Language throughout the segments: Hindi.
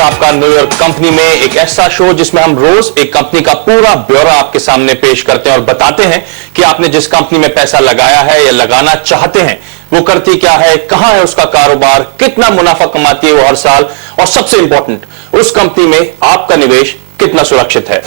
है आपका न्यूयॉर्क कंपनी में, एक ऐसा शो जिसमें हम रोज एक कंपनी का पूरा ब्यौरा आपके सामने पेश करते हैं और बताते हैं कि आपने जिस कंपनी में पैसा लगाया है या लगाना चाहते हैं वो करती क्या है, कहां है उसका कारोबार, कितना मुनाफा कमाती है वो हर साल, और सबसे इंपॉर्टेंट उस कंपनी में आपका निवेश कितना सुरक्षित है।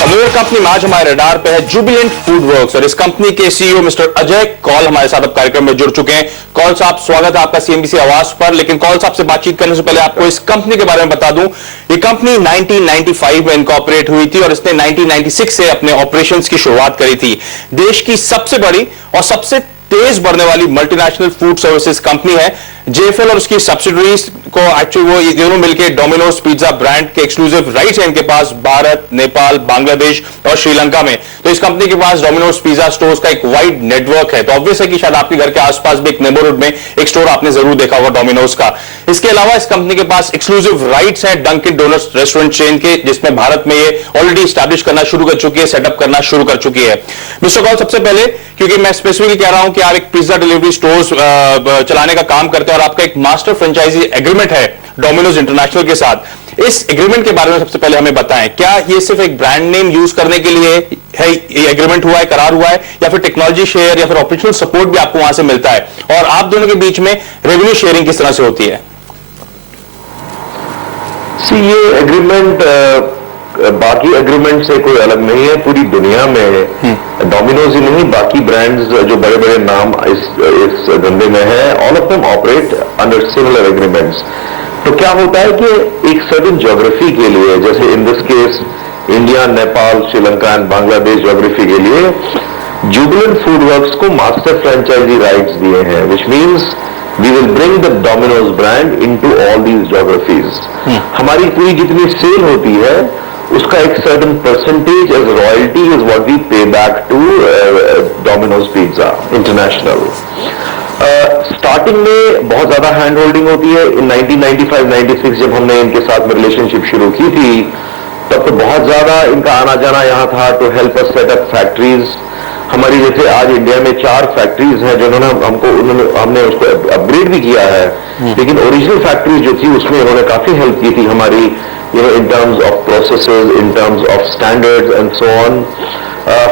न्यूयॉर्क कंपनी में आज हमारे रडार पे है जुबिलेंट फूड वर्क्स और इस कंपनी के सीईओ मिस्टर अजय कौल हमारे साथ अब कार्यक्रम में जुड़ चुके हैं। कौल साहब, स्वागत है आपका सीएनबीसी आवाज पर। लेकिन कौल साहब से बातचीत करने से पहले आपको इस कंपनी के बारे में बता दूं, ये कंपनी 1995 में इनकॉर्पोरेट हुई थी और इसने 1996 से अपने ऑपरेशंस की शुरुआत करी थी। देश की सबसे बड़ी और सबसे तेज बढ़ने वाली मल्टीनेशनल फूड सर्विसेज कंपनी है। जेएफएल और उसकी सब्सिडरीज को एक्चुअली वो दोनों मिलकर डोमिनोज पिज्जा ब्रांड के एक्सक्लूसिव राइट्स हैं इनके पास भारत, नेपाल, बांग्लादेश और श्रीलंका में। तो इस कंपनी के पास डोमिनोज पिज्जा स्टोर्स का एक वाइड नेटवर्क है। तो ऑब्वियस है कि शायद आपके घर के आसपास भी एक नेबरहुड में एक स्टोर आपने जरूर देखा होगा डोमिनोज का। इसके अलावा इस कंपनी के पास एक्सक्लूसिव राइट्स हैं डंकिन डोनट्स रेस्टोरेंट चेन के, जिसमें भारत में ये ऑलरेडी स्टैब्लिश करना शुरू कर चुकी है, सेटअप करना शुरू कर चुकी है। मिस्टर कौल, सबसे पहले क्योंकि मैं स्पेसिफिकली कह रहा हूं कि आप एक पिज्जा डिलीवरी स्टोर्स चलाने का काम करते हैं और आपका एक मास्टर फ्रेंचाइजी एग्रीमेंट है डोमिनोज इंटरनेशनल के साथ, इस एग्रीमेंट के बारे में सबसे पहले हमें बताएं। क्या ये सिर्फ एक ब्रांड नेम यूज करने के लिए है, ये एग्रीमेंट हुआ है, करार हुआ है, या फिर टेक्नोलॉजी शेयर या फिर ऑपरेशनल सपोर्ट भी आपको वहां से मिलता है, और आप दोनों के बीच में रेवेन्यू शेयरिंग किस तरह से होती है? ये एग्रीमेंट बाकी एग्रीमेंट से कोई अलग नहीं है। पूरी दुनिया में डोमिनोज ही नहीं, बाकी ब्रांड्स जो बड़े बड़े नाम इस धंधे में है, all of them operate under similar agreements. तो क्या होता है कि एक सर्टेन ज्योग्राफी के लिए, जैसे in this case India, Nepal, Sri Lanka and Bangladesh geography के लिए जुबिलेंट फूड वर्क्स को मास्टर फ्रेंचाइजी राइट्स दिए हैं, which means we will bring the Domino's brand into all these geographies. हमारी पूरी जितनी सेल होती है उसका एक certain percentage as royalty is what we pay back to Domino's Pizza International. Starting में बहुत ज्यादा हैंड होल्डिंग होती है। इन 1995-96 जब हमने इनके साथ में रिलेशनशिप शुरू की थी तब तो बहुत ज्यादा इनका आना जाना यहाँ था to help us set up factories. हमारी जैसे आज इंडिया में 4 फैक्ट्रीज हैं जिन्होंने हमने उसको अपग्रेड भी किया है, लेकिन ओरिजिनल फैक्ट्रीज जो थी उसमें उन्होंने काफी हेल्प की थी हमारी, in terms of processes, in terms of standards and so on.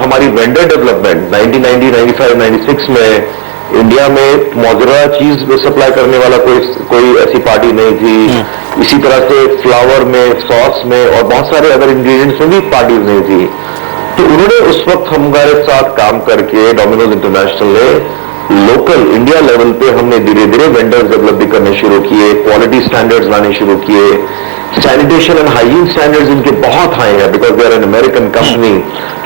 हमारी वेंडर डेवलपमेंट 1995-96 में इंडिया में मोज़रेला चीज सप्लाई करने वाला कोई ऐसी पार्टी नहीं थी। इसी तरह से फ्लावर में, सॉस में और बहुत सारे अदर इंग्रेडिएंट्स में भी पार्टीज नहीं थी। तो उन्होंने उस वक्त हमारे साथ काम करके डोमिनोज इंटरनेशनल ने लोकल इंडिया लेवल पे हमने धीरे धीरे वेंडर्स डेवलप भी करने शुरू किए, क्वालिटी स्टैंडर्ड्स लाने शुरू किए, सैनिटेशन एंड हाइजीन स्टैंडर्ड्स इनके बहुत हाई हैं because they are an American company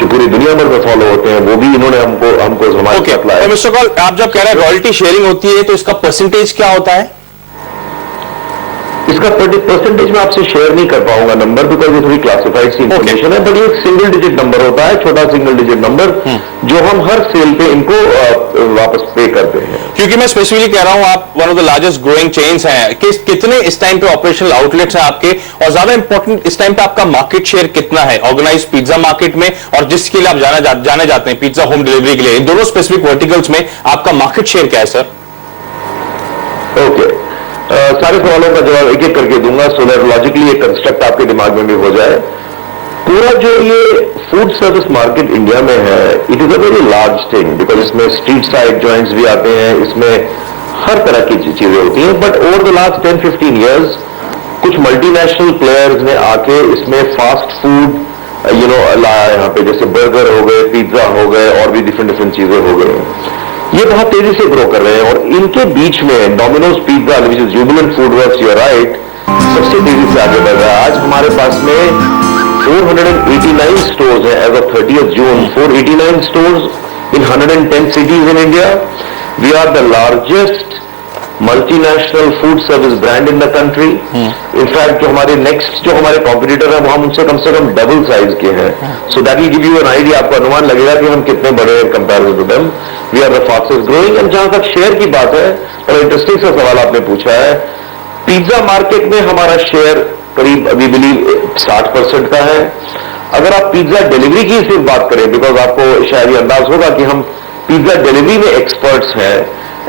जो पूरी दुनिया भर में फॉलो होते हैं। वो भी इन्होंने हमको हमारे साथ लाया। मिस्टर कौल, आप जब कह रहे हैं रॉयल्टी शेयरिंग होती है तो इसका परसेंटेज क्या होता है? इसका परसेंटेज मैं आपसे शेयर नहीं कर पाऊंगा नंबर, बिकॉज ये थोड़ी क्लासिफाइड सी इंफॉर्मेशन है, बट ये एक सिंगल डिजिट नंबर होता है, छोटा सिंगल डिजिट नंबर जो हम हर सेल पे इनको वापस पे करते हैं। क्योंकि मैं स्पेसिफिकली कह रहा हूं आप one of the largest growing chains हैं, कितने इस टाइम पे ऑपरेशनल आउटलेट्स हैं आपके, और ज्यादा इंपॉर्टेंट इस टाइम पे आपका मार्केट शेयर कितना है ऑर्गेनाइज पिज्जा मार्केट में, और जिसके लिए आप जाने जाते हैं पिज्जा होम डिलीवरी के लिए, इन दोनों स्पेसिफिक वर्टिकल्स में आपका मार्केट शेयर क्या है सर? ओके, सारे सवालों का जवाब एक एक करके दूंगा सो दैट लॉजिकली ये कंस्ट्रक्ट आपके दिमाग में भी हो जाए। पूरा जो ये फूड सर्विस मार्केट इंडिया में है, it is a very large thing because इसमें स्ट्रीट साइड जॉइंट्स भी आते हैं, इसमें हर तरह की चीजें होती हैं। But over the last 10-15 years कुछ मल्टीनेशनल प्लेयर्स ने आके इसमें फास्ट फूड लाया यहाँ पे, जैसे बर्गर हो गए, पिज्जा हो गए, और भी डिफरेंट चीजें हो गई। ये बहुत तेजी से ग्रो कर रहे हैं और इनके बीच में Domino's pizza which is Jubilant Food Works, you are right, सबसे तेजी से आगे बढ़ रहा है। आज हमारे पास में 489 स्टोर्स हैं as of 30 June, 489 stores in 110 cities in India. We are the largest multinational food service brand in the country. In fact जो हमारे कॉम्पिटिटर है वो हम उनसे कम डबल साइज के हैं। So that will give you an idea, आपको अनुमान लगेगा कि हम कितने बड़े हैं comparison to them. We are the fastest growing. And जहां तक शेयर की बात है, और इंटरेस्टिंग सा सवाल आपने पूछा है, पिज्जा मार्केट में हमारा शेयर करीब वी बिलीव 60% का है। अगर आप पिज्जा डिलीवरी की सिर्फ बात करें, बिकॉज आपको शायद ये अंदाज होगा कि हम पिज्जा डिलीवरी में एक्सपर्ट्स हैं,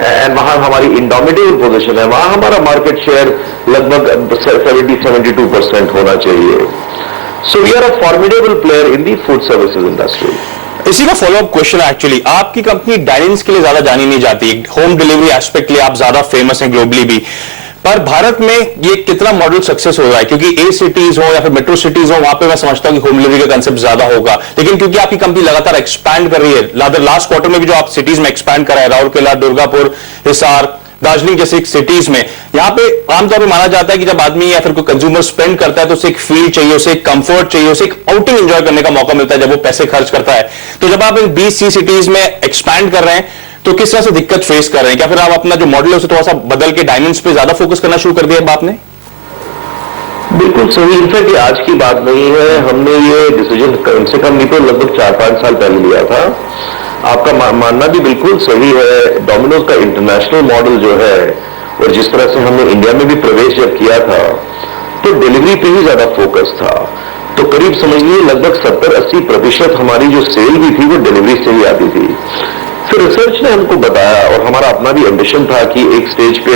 एंड वहां हमारी इंडोमिटेबल पोजीशन है, वहां हमारा मार्केट शेयर लगभग 70-72% होना चाहिए। So we are a formidable player in the food services industry. इसी का फॉलोअप क्वेश्चन एक्चुअली, आपकी कंपनी डाइनिंग्स के लिए ज्यादा जानी नहीं जाती, होम डिलीवरी एस्पेक्ट के लिए आप ज्यादा फेमस हैं ग्लोबली भी, पर भारत में ये कितना मॉडल सक्सेस हो रहा है? क्योंकि ए सिटीज हो या फिर मेट्रो सिटीज हो, वहां पे मैं समझता हूं कि होम डिलीवरी का कंसेप्ट ज्यादा होगा, लेकिन क्योंकि आपकी कंपनी लगातार एक्सपैंड कर रही है, लास्ट क्वार्टर में भी जो आप सिटीज में एक्सपैंड कर रहा है, राउरकेला, दुर्गापुर, हिसार, दार्जिलिंग जैसे सिटीज में, यहां पे आमतौर पर माना जाता है कि जब आदमी या फिर कोई कंज्यूमर स्पेंड करता है तो उसे एक फील चाहिए, उसे एक कंफर्ट चाहिए, उसे एक आउटिंग एंजॉय करने का मौका मिलता है जब वो पैसे खर्च करता है। तो जब आप इन 20 सिटीज में एक्सपैंड कर रहे हैं तो किस तरह से दिक्कत फेस कर रहे हैं? क्या फिर आप अपना जो मॉडल है उसे थोड़ा सा बदल के डायमंड्स पे ज्यादा फोकस करना शुरू कर दिया आपने? बिल्कुल सही। इनफैक्ट ये आज की बात नहीं है, हमने ये डिसीजन कम से कम नहीं तो लगभग 4-5 साल पहले लिया था। आपका मानना भी बिल्कुल सही है। डोमिनोज का इंटरनेशनल मॉडल जो है, और जिस तरह से हमने इंडिया में भी प्रवेश जब किया था तो डिलीवरी पे ही ज्यादा फोकस था। तो करीब समझ लीजिए लगभग 70-80% हमारी जो सेल भी थी वो डिलीवरी से ही आती थी। फिर रिसर्च ने हमको बताया, और हमारा अपना भी एम्बिशन था कि एक स्टेज पे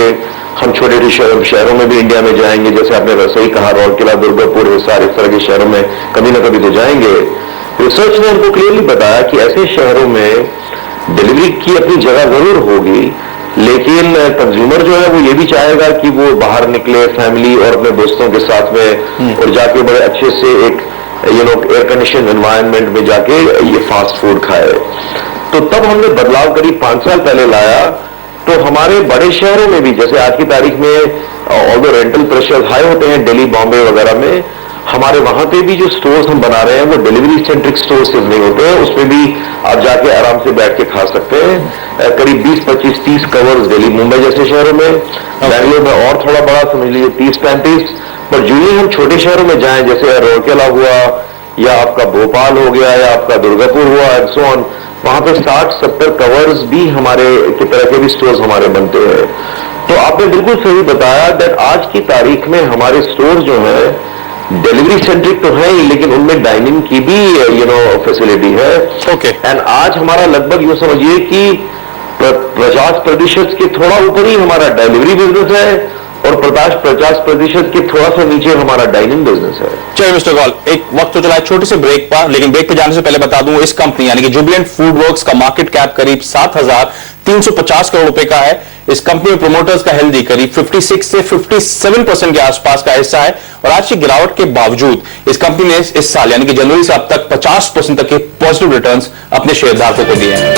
हम छोटे छोटे शहरों में भी इंडिया में जाएंगे, जैसे आपने वैसे ही कहा, राउरकेला, दुर्गापुर, हिसार, इस तरह के शहरों में कभी ना कभी तो जाएंगे। रिसर्च ने हमको क्लियरली बताया कि ऐसे शहरों में डिलीवरी की अपनी जगह जरूर होगी, लेकिन कंज्यूमर जो है वो ये भी चाहेगा कि वो बाहर निकले फैमिली और अपने दोस्तों के साथ में, और जाके बड़े अच्छे से एक एयर कंडीशन एनवायरनमेंट में जाके ये फास्ट फूड खाए। तो तब हमने बदलाव करीब 5 साल पहले लाया। तो हमारे बड़े शहरों में भी, जैसे आज की तारीख में ऑल्दो रेंटल प्रेशर हाई होते हैं दिल्ली, बॉम्बे वगैरह में, हमारे वहां पे भी जो स्टोर्स हम बना रहे हैं वो डिलीवरी सेंट्रिक स्टोर सिर्फ नहीं होते हैं, उसमें भी आप जाके आराम से बैठ के खा सकते हैं। करीब 20-25-30 कवर्स दिल्ली, मुंबई जैसे शहरों में, बैंगलोर में और थोड़ा बड़ा समझ लीजिए 30-35। पर जो ही हम छोटे शहरों में जाएं, जैसे राउरकेला हुआ या आपका भोपाल हो गया या आपका दुर्गापुर हुआ एंड सो ऑन, वहां पे 60-70 कवर्स भी हमारे की तरह के भी स्टोर्स हमारे बनते हैं। तो आपने बिल्कुल सही बताया दैट आज की तारीख में हमारे स्टोर जो है डिलीवरी सेंट्रिक तो है ही, लेकिन उनमें डाइनिंग की भी फैसिलिटी है। ओके। एंड आज हमारा लगभग यूं समझिए कि 50% के थोड़ा ऊपर ही हमारा डिलीवरी बिजनेस है, और 50% के थोड़ा सा नीचे हमारा डाइनिंग बिजनेस है। चलिए मिस्टर गॉल, एक वक्त तो चला है छोटे से ब्रेक पर, लेकिन ब्रेक पे जाने से पहले बता दूं, इस कंपनी यानी कि जुबिलेंट फूड वर्क्स का मार्केट कैप करीब 7,350 करोड़ रुपए का है। इस कंपनी में प्रोमोटर्स का हेल्दी करीब 56 से 57% के आसपास का हिस्सा है, और आज की गिरावट के बावजूद इस कंपनी ने इस साल यानी कि जनवरी से अब तक 50% तक के पॉजिटिव रिटर्न्स अपने शेयरधारकों को दिए हैं।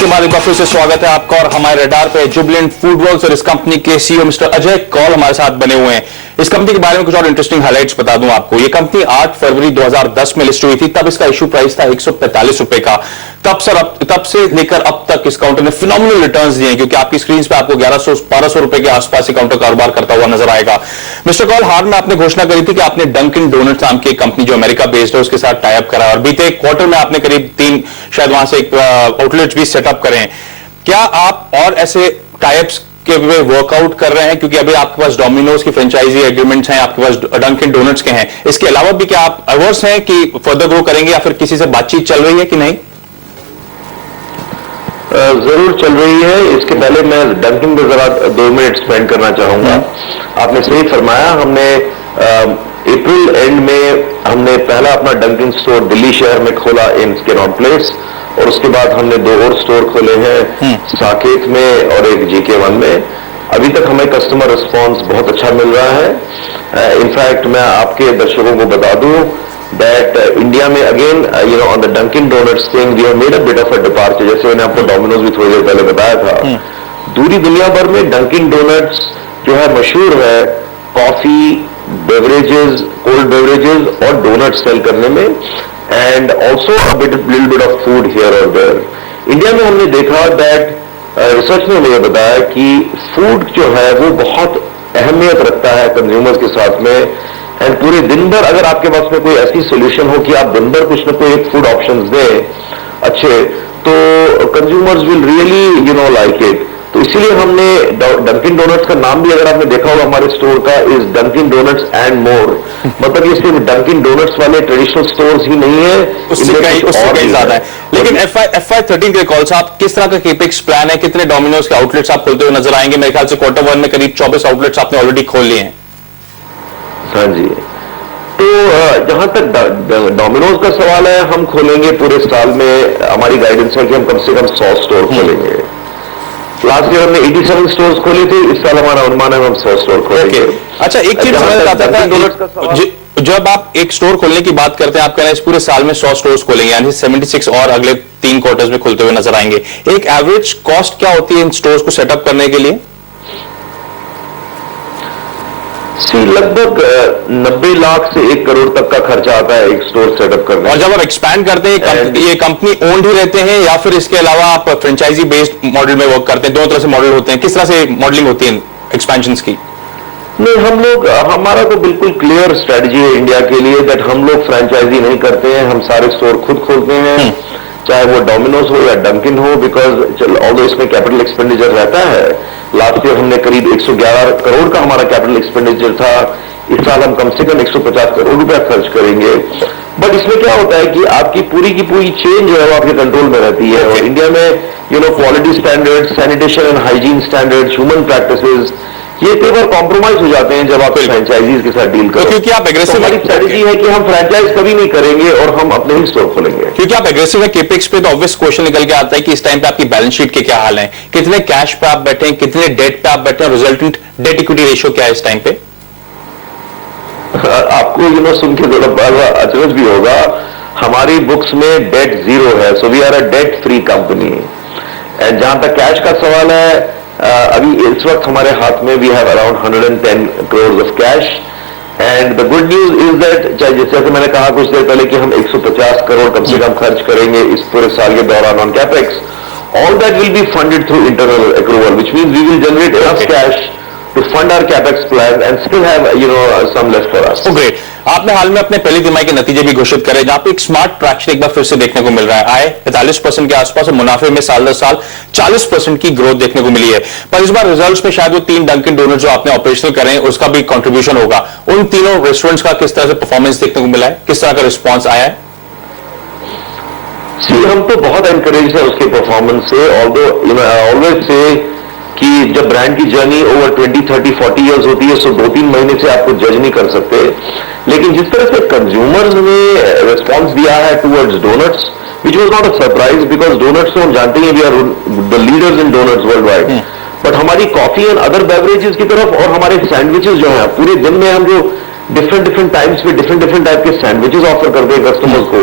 के बाद एक बार फिर से स्वागत है आपका, और हमारे रडार पे जुबिलेंट फूड वर्क्स और इस कंपनी के सीईओ मिस्टर अजय कौल हमारे साथ बने हुए हैं। इस कंपनी के बारे में कुछ और इंटरेस्टिंग हाइलाइट्स बता दूं आपको। ये कंपनी 8 फरवरी 2010 में लिस्ट हुई थी, तब इसका इश्यू प्राइस था 145 रुपए का। तब से लेकर अब तक इस काउंटर ने फिनोमिनल रिटर्न्स दिए हैं, क्योंकि आपकी स्क्रीन पे आपको 1100-1200 रुपए के आसपास काउंटर कारोबार करता हुआ नजर आएगा। मिस्टर कौल, हाल में आपने घोषणा करी थी कि आपने डंकिन डोनट्स नाम की कंपनी जो अमेरिका बेस्ड है उसके साथ टाइप करा, और बीते क्वार्टर में आपने करीब 3 शायद वहां से एक आउटलेट्स भी सेटअप करे हैं। क्या आप और ऐसे टाइप्स के वर्कआउट कर रहे हैं? क्योंकि अभी आपके पास डोमिनोज की फ्रेंचाइजी एग्रीमेंट्स हैं, आपके पास डंकिन डोनट्स के हैं, इसके अलावा भी क्या आप अवर्स हैं कि फर्दर ग्रो करेंगे, या फिर किसी से बातचीत चल रही है कि नहीं? जरूर चल रही है। इसके पहले मैं डंकिन पे जरा 2 मिनट स्पेंड करना चाहूंगा। आपने सही फरमाया, हमने अप्रैल एंड में हमने पहला अपना डंकिन स्टोर दिल्ली शहर में खोला इन कैनॉट प्लेस, और उसके बाद हमने 2 और स्टोर खोले हैं, साकेत में और एक GK1 में। अभी तक हमें कस्टमर रिस्पांस बहुत अच्छा मिल रहा है। इनफैक्ट मैं आपके दर्शकों को बता दूं दैट इंडिया में again on the Dunkin Donuts thing we have made a bit of a departure, जैसे मैंने आपको डोमिनोज भी थोड़ी देर पहले बताया था। पूरी दुनिया भर में डंकिन डोनट्स जो है मशहूर है कॉफी, बेवरेजेस, कोल्ड बेवरेजेस और डोनट्स सेल करने में, and also little bit of food here और देयर। इंडिया में हमने देखा दैट रिसर्च ने हमें यह बताया कि फूड जो है वो बहुत अहमियत रखता है कंज्यूमर्स के साथ में, एंड पूरे दिन भर अगर आपके पास में कोई ऐसी सोल्यूशन हो कि आप दिन भर कुछ ना कोई एक फूड ऑप्शंस दें अच्छे, तो consumers will really like it. तो इसीलिए हमने डंकिन डोनट्स का नाम भी, अगर आपने देखा होगा हमारे स्टोर का, is Dunkin Donuts and more. मतलब ये सिर्फ डंकिन डोनट्स वाले ट्रेडिशनल स्टोर्स ही नहीं है, उससे कहीं ज्यादा है। लेकिन FY13 के कॉल साहब, किस तरह का केपेक्स प्लान है? कितने डोमिनोज के आउटलेट्स आप खोलते हुए नजर आएंगे? मेरे ख्याल से क्वार्टर 1 में करीब 24 आउटलेट्स आपने ऑलरेडी खोल लिए हैं। हाँ जी। तो जहां तक डोमिनोज का सवाल है, हम खोलेंगे पूरे साल में, हमारी गाइडेंस है कि हम कम से कम 100 स्टोर खोलेंगे। लास्ट ईयर हमने 87 स्टोर्स खोले थे, इस साल हमारा अनुमान है हम 100 स्टोर खोलेंगे। अच्छा, एक चीज समझ आता था, जब आप एक स्टोर खोलने की बात करते हैं, आप कह रहे हैं इस पूरे साल में 100 स्टोर्स खोलेंगे, यानी 76 और अगले 3 क्वार्टर्स में खुलते हुए नजर आएंगे। एक एवरेज कॉस्ट क्या होती है इन स्टोर्स को सेटअप करने के लिए? लगभग 90 लाख से 1 करोड़ तक का खर्चा आता है एक स्टोर सेटअप करने। और जब आप एक्सपैंड करते हैं, ये कंपनी ओन्ड ही रहते हैं या फिर इसके अलावा आप फ्रेंचाइजी बेस्ड मॉडल में वर्क करते हैं? दोनों तरह से मॉडल होते हैं, किस तरह से मॉडलिंग होती है एक्सपेंशन की? नहीं, हम लोग, हमारा तो बिल्कुल क्लियर स्ट्रेटजी है इंडिया के लिए, दैट हम लोग फ्रेंचाइजी नहीं करते हैं, हम सारे स्टोर खुद खोलते हैं, चाहे वो डोमिनोज हो या डंकिन हो, बिकॉज ऑल्दो इसमें कैपिटल एक्सपेंडिचर रहता है। लास्ट ईयर हमने करीब 111 करोड़ का हमारा कैपिटल एक्सपेंडिचर था, इस साल हम कम से कम 150 करोड़ रुपया खर्च करेंगे। बट इसमें क्या होता है कि आपकी पूरी की पूरी चेन जो है वो आपके कंट्रोल में रहती है। और इंडिया में quality standard, sanitation and hygiene standard, human practices, ये कई बार कॉम्प्रोमाइज हो जाते हैं जब आप फ्रेंचाइजीज के साथ डील करें। क्योंकि आप एग्रेसिव, हमारी स्ट्रेटजी है कि हम फ्रेंचाइज कभी नहीं करेंगे और हम अपने ही स्टोर खोलेंगे। क्योंकि आप एग्रेसिव है केपेक्स पे, तो ऑब्वियस क्वेश्चन निकल के आता है कि इस टाइम पे आपकी बैलेंस शीट के क्या हाल है? कितने कैश पे आप बैठे हैं, कितने डेट पे आप बैठे हैं, रिजल्टेंट डेट इक्विटी रेशियो क्या है इस टाइम पे? आपको सुन के थोड़ा अचरज भी होगा, हमारी बुक्स में डेट 0 है, so we are a debt free company. And जहां तक कैश का सवाल है, अभी इस वक्त हमारे हाथ में we have around 110 crore of cash. And the good news is that, जैसे मैंने कहा कुछ देर पहले कि हम 150 करोड़ कम से कम खर्च करेंगे इस पूरे साल के दौरान on capex, all that will be funded through internal accrual, which means we will generate enough cash to fund our capex plan and still have some left for us. Oh, great. आपने हाल में अपने पहली तिमाही के नतीजे भी घोषित करे, जहां पे एक स्मार्ट ट्रैक्शन एक बार फिर से देखने को मिल रहा है। आय 45% के आसपास और मुनाफे में साल दर साल 40% की ग्रोथ देखने को मिली है। पर इस बार रिजल्ट्स में शायद वो 3 डंकिन डोनट्स जो आपने ऑपरेशनल करे हैं उसका भी कंट्रीब्यूशन होगा। उन तीनों रेस्टोरेंट्स का किस तरह से परफॉर्मेंस देखने को मिला है, किस तरह का रिस्पॉन्स आया है? हम तो बहुत एनकरेज है उसके परफॉर्मेंस से। ऑल्दो आई ऑलवेज से कि जब ब्रांड की जर्नी ओवर 20, 30, 40 इयर्स होती है, सो 2-3 महीने से आपको जज नहीं कर सकते। लेकिन जिस तरह से कंज्यूमर्स ने रिस्पॉन्स दिया है towards donuts, which was not a surprise, because donuts तो हम जानते हैं we are the leaders in donuts world wide. But हमारी कॉफी एंड अदर बेवरेजेस की तरफ और हमारे सैंडविचेस जो हैं, पूरे दिन में हम जो डिफरेंट टाइम्स पे डिफरेंट टाइप के सैंडविचेस ऑफर करते हैं कस्टमर्स को,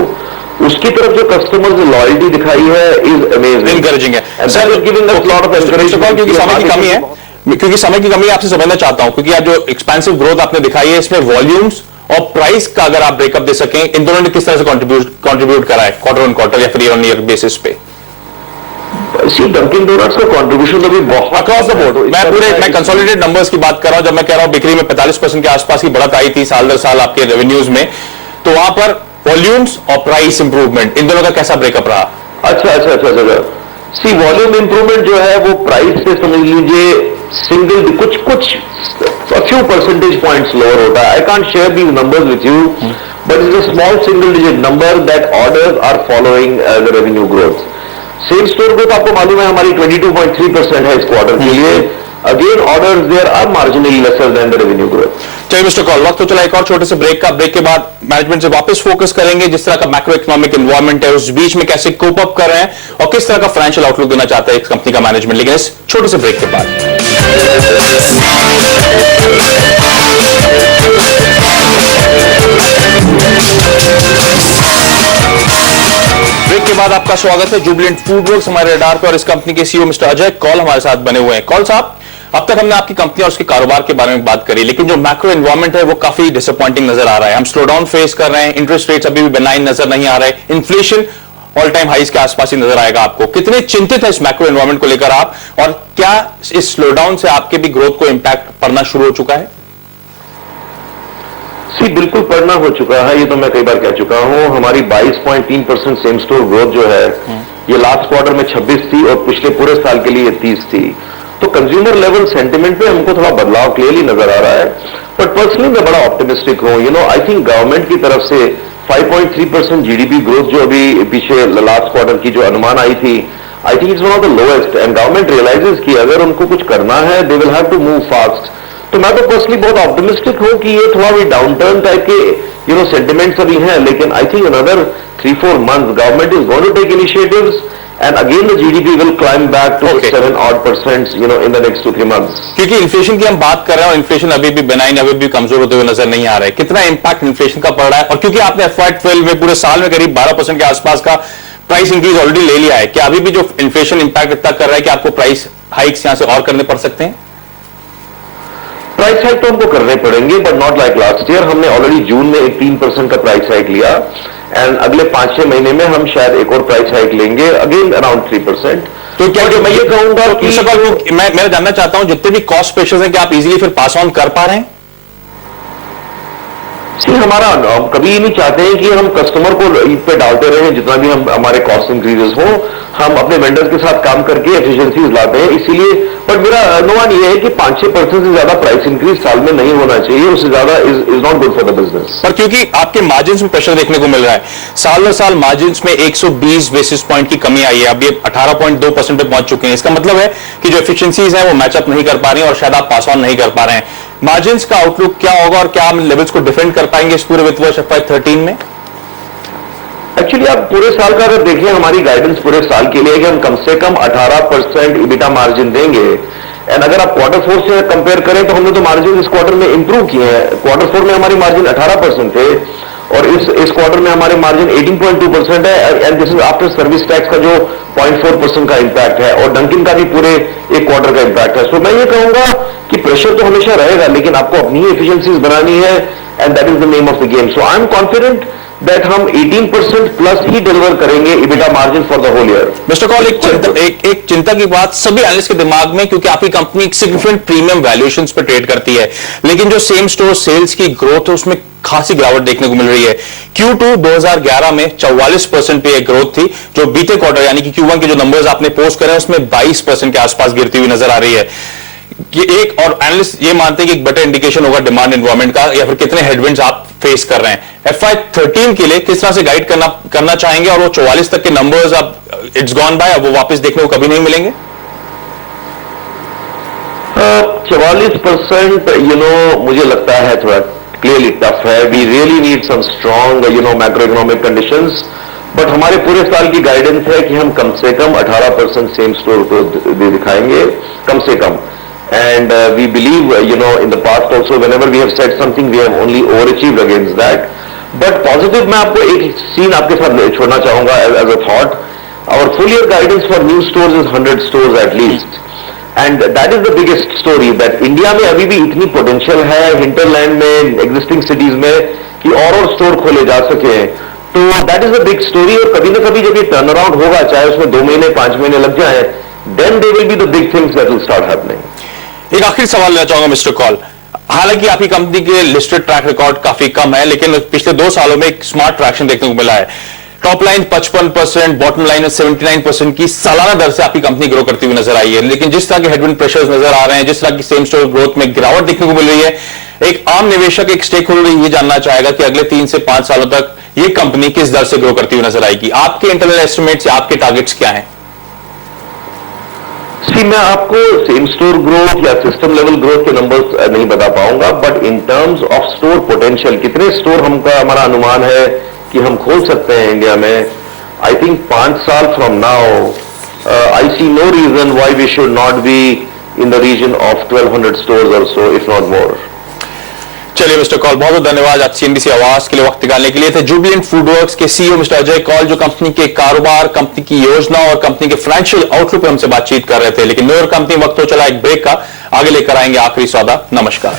उसकी तरफ जो कस्टमर्स ने लॉयल्टी दिखाई है इज अमेजिंग, इनकरेजिंग है। Sir giving us lot of encouragement. क्योंकि समय की कमी है, क्योंकि समय की कमी आपसे समझना चाहता हूं, क्योंकि आज जो एक्सपेंसिव ग्रोथ आपने दिखाई है इसमें वॉल्यूम्स और प्राइस का अगर आप ब्रेकअप दे सकें, इन दोनों ने किस तरह से कंट्रीब्यूट करा है क्वार्टर ऑन क्वार्टर या फिर ईयर ऑन ईयर बेसिस पे? डंकिन डोनट्स का कंट्रीब्यूशन तो भी बहुत अक्रॉस द बोर्ड। मैं कंसोलिडेटेड नंबर्स की बात कर रहा हूं। जब मैं कह रहा हूं बिक्री में 45% के आसपास की बढ़त आई थी साल दर साल आपके रेवेन्यूज में, तो वहां पर वॉल्यूम्स और प्राइस इंप्रूवमेंट, इन दोनों का कैसा ब्रेकअप रहा? अच्छा। वॉल्यूम इंप्रूवमेंट जो है वो प्राइस से समझ लीजिए सिंगल कुछ फ्यू परसेंटेज पॉइंट्स लोअर होता है। I can't share these numbers with you, but is a small single digit number that orders are following the revenue growth. Same store growth आपको मालूम है हमारी 22.3% है इस क्वार्टर के लिए। Again orders there are marginally lesser than the revenue growth. चलिए मिस्टर कॉल, वक्त तो चला एक और छोटे से ब्रेक का। ब्रेक के बाद मैनेजमेंट से वापस फोकस करेंगे जिस तरह का मैक्रो इकोनॉमिक एनवायरनमेंट है उस बीच में कैसे कोप अप कर रहे हैं और किस तरह का फाइनेंशियल आउटलुक देना चाहता है इस कंपनी का मैनेजमेंट, लेकिन इस छोटे से ब्रेक के बाद। ब्रेक के बाद आपका स्वागत है। जुबिलेंट फूडवर्क्स हमारे रडार पर और इस कंपनी के सीईओ मिस्टर अजय कौल हमारे साथ बने हुए हैं। कौल साहब, अब तक हमने आपकी कंपनी और उसके कारोबार के बारे में बात करी, लेकिन जो मैक्रो एनवायरनमेंट है वो काफी डिसअपॉइंटिंग नजर आ रहा है। हम स्लो डाउन फेस कर रहे हैं, इंटरेस्ट रेट्स अभी भी बेनाइन नजर नहीं आ रहे, इन्फ्लेशन ऑल टाइम हाइज के आसपास ही नजर आएगा आपको। कितने चिंतित है इस मैक्रो एनवायरनमेंट को लेकर आप, और क्या इस स्लो डाउन से आपके भी ग्रोथ को इंपैक्ट पड़ना शुरू हो चुका है? बिल्कुल पढ़ना हो चुका है, ये तो मैं कई बार कह चुका हूं। हमारी 22.3% सेम स्टोर ग्रोथ जो है ये लास्ट क्वार्टर में 26 थी और पिछले पूरे साल के लिए 30 थी। तो कंज्यूमर लेवल सेंटिमेंट में हमको थोड़ा बदलाव क्लियरली नजर आ रहा है। बट पर्सनली मैं बड़ा ऑप्टिमिस्टिक हूं। आई थिंक गवर्नमेंट की तरफ से 5.3% जीडीपी ग्रोथ जो अभी पीछे लास्ट क्वार्टर की जो अनुमान आई थी, I think it's one of the lowest, and government realises कि अगर उनको कुछ करना है they will have to move fast. तो मैं तो पर्सनली बहुत ऑप्टिमिस्टिक हूं कि ये थोड़ा भी डाउन टर्न टाइप के सेंटिमेंट्स अभी हैं, लेकिन I think another 3-4 months government is going to take initiatives and again the GDP will climb back to 7% in the next 2-3 months. क्योंकि इन्फ्लेशन की हम बात कर रहे हैं और इन्फ्लेशन अभी भी बेनाइन, अभी भी कमजोर होते हुए नजर नहीं आ रहा है। कितना इंपैक्ट इन्फ्लेशन का पड़ रहा है, और क्योंकि आपने FY12 में पूरे साल में करीब 12% के आसपास का प्राइस इंक्रीज ऑलरेडी ले लिया है, क्या अभी भी जो इन्फ्लेशन इंपैक्ट इतना कर रहा है कि आपको प्राइस हाइक्स यहां से और करने पड़ सकते हैं? प्राइस हाइक तो हमको करने पड़ेंगे, but not like last year. हमने ऑलरेडी जून में एक 3% का प्राइस हाइक लिया, एंड अगले 5-6 महीने में हम शायद एक और प्राइस हाइक लेंगे, अगेन अराउंड 3%। तो क्या मैं ये कहूंगा कि मैं जानना चाहता हूं, जितने भी कॉस्ट प्रेशर्स हैं, क्या आप इजीली फिर पास ऑन कर पा रहे हैं? हमारा हम कभी ये नहीं चाहते हैं कि हम कस्टमर को ईद पे डालते रहे, जितना भी हम हमारे कॉस्ट इंक्रीजेस हो, हम अपने वेंडर्स के साथ काम करके एफिशिएंसीज लाते हैं। इसीलिए बट मेरा अनुमान ये है कि 5-6% से ज्यादा प्राइस इंक्रीज साल में नहीं होना चाहिए, उससे ज्यादा is not good for the business. पर क्योंकि आपके मार्जिन्स में प्रेशर देखने को मिल रहा है, साल दर साल मार्जिन्स में 120 बेसिस पॉइंट की कमी आई है, अब ये 18.2% पे पहुंच चुके हैं। इसका मतलब है कि जो एफिशिएंसीज हैं वो मैचअप नहीं कर पा रही हैं, और शायद आप पास ऑन नहीं कर पा रहे हैं। मार्जिन्स का आउटलुक क्या होगा, और क्या हम लेवल्स को डिफेंड कर पाएंगे इस पूरे वित्त वर्ष FY13 में? एक्चुअली आप पूरे साल का अगर देखें, हमारी गाइडेंस पूरे साल के लिए है कि हम कम से कम 18% EBITDA मार्जिन देंगे। एंड अगर आप Q4 से कंपेयर करें तो हमने तो मार्जिन इस क्वार्टर में इंप्रूव किए हैं। Q4 में हमारी मार्जिन 18% थे, और इस क्वार्टर में हमारे मार्जिन 18.2% है, and this is after service tax का जो 0.4% का इंपैक्ट है, और डंकिन का भी पूरे एक क्वार्टर का इंपैक्ट है। सो मैं ये कहूंगा कि प्रेशर तो हमेशा रहेगा, लेकिन आपको अपनी ही एफिशिएंसीज बनानी है, and that is the name of the game. So I am confident that हम 18% प्लस ही डिलीवर करेंगे EBITDA margin for the whole year. Mister Kaul, एक चिंता की बात सभी एनालिस्ट के दिमाग में, क्योंकि आपकी कंपनी एक सिग्निफिकेंट प्रीमियम वैल्यूएशंस पे ट्रेड करती है, लेकिन जो सेम स्टोर सेल्स की ग्रोथ है उसमें खासी गिरावट देखने को मिल रही है। Q2 2011 में 44% पे एक ग्रोथ थी, जो बीते क्वार्टर यानी कि Q1 के जो नंबर्स आपने पोस्ट करे हैं उसमें 22% के आसपास गिरती हुई नजर आ रही है। कि एक और एनालिस्ट ये मानते हैं कि एक बेटर इंडिकेशन होगा डिमांड एनवायरनमेंट का, या फिर कितने हेडविंड्स आप फेस कर रहे हैं। FY13 के लिए किस तरह से गाइड करना चाहेंगे, और वो 44 तक के नंबर्स अब इट्स गॉन बाय, अब वो वापस देखने को कभी नहीं मिलेंगे? 44% मुझे लगता है थोड़ा क्लियरली टफ है। We really need some strong macro economic conditions, but हमारे पूरे साल की गाइडेंस है कि हम कम से कम 18% सेम स्टोर को दिखाएंगे, कम से कम। And we believe, in the past also, whenever we have said something, we have only overachieved against that. But positive, मैं आपको एक सीन आपके साथ छोड़ना चाहूंगा as a thought. Our full year guidance for new stores is 100 stores at least. And that is the biggest story, that India में अभी भी इतनी potential है hinterland में, existing cities में, कि और स्टोर खोले जा सके। तो that is the big story, और कभी ना कभी जब ये टर्न अराउंड होगा, चाहे उसमें 2 महीने 5 महीने लग जाए, then they will be the big things that will start happening. एक आखिरी सवाल लेना चाहूंगा मिस्टर कॉल। हालांकि आपकी कंपनी के लिस्टेड ट्रैक रिकॉर्ड काफी कम है, लेकिन पिछले 2 सालों में एक स्मार्ट ट्रैक्शन देखने को मिला है। टॉप लाइन 55%, बॉटम लाइन 79% की सालाना दर से आपकी कंपनी ग्रो करती हुई नजर आई है। लेकिन जिस तरह के हेडविंड प्रेशर्स नजर आ रहे हैं, जिस तरह की सेम स्टोर ग्रोथ में गिरावट देखने को मिल रही है, एक आम निवेशक, एक स्टेक होल्डर ये जानना चाहेगा कि अगले 3 से 5 सालों तक ये कंपनी किस दर से ग्रो करती हुई नजर आएगी। आपके इंटरनल एस्टिमेट्स या आपके टारगेट्स क्या हैं? मैं आपको सेम स्टोर ग्रोथ या सिस्टम लेवल ग्रोथ के नंबर्स नहीं बता पाऊंगा, but in terms of store potential, कितने स्टोर हमारा अनुमान है कि हम खोल सकते हैं इंडिया में, आई थिंक 5 साल from now, I see no reason why we should not be in the region of 1200 stores or so, if not more. चलिए मिस्टर कॉल, बहुत बहुत धन्यवाद आज CNBC आवाज के लिए वक्त निकालने के लिए। थे जुबिलेंट फूडवर्क्स के CEO मिस्टर अजय कौल, जो कंपनी के कारोबार, कंपनी की योजना और कंपनी के फाइनेंशियल आउटलुक पर हमसे बातचीत कर रहे थे। लेकिन न्यूयॉर्क कंपनी वक्त हो चला एक ब्रेक का, आगे लेकर आएंगे आखिरी सौदा। नमस्कार।